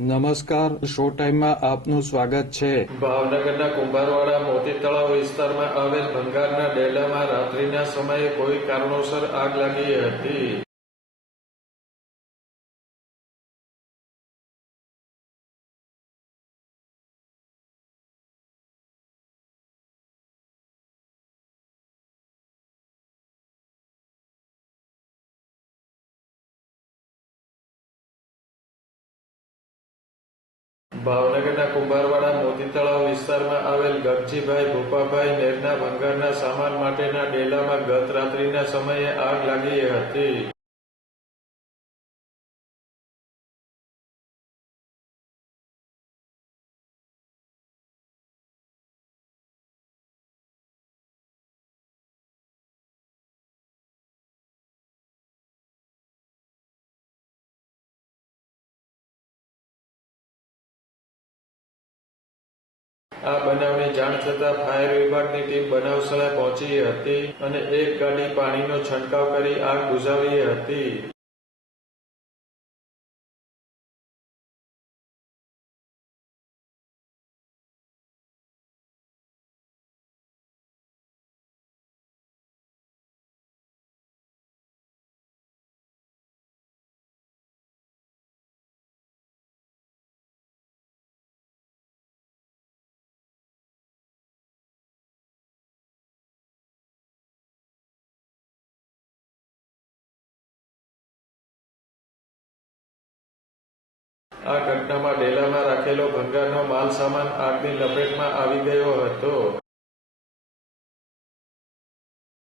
નમસ્કાર, શો ટાઈમમાં આપનું સ્વાગત છે. ભાવનગરના કુંભારવાડા મોતી તળાવ વિસ્તારમાં આવેલ ભંગારના ડેલામાં રાત્રિના સમયે કોઈ કારણોસર આગ લાગી હતી. ભાવનગરના કુંભારવાડા મોતી તળાવ વિસ્તારમાં આવેલ ગગજીભાઈ ભૂપાભાઈ નેરના ભંગારના સામાન માટેના ડેલામાં ગત રાત્રિના સમયે આગ લાગી હતી. આ બનાવની જાણ થતાં ફાયર વિભાગની ટીમ બનાવ સ્થળે પહોંચી હતી અને એક ગાડી પાણીનો છંટકાવ કરી આગ બુઝાવી હતી. આ ઘટનામાં ડેલામાં રાખેલો ભંગારનો માલ સામાન આગની લપેટમાં આવી ગયો હતો.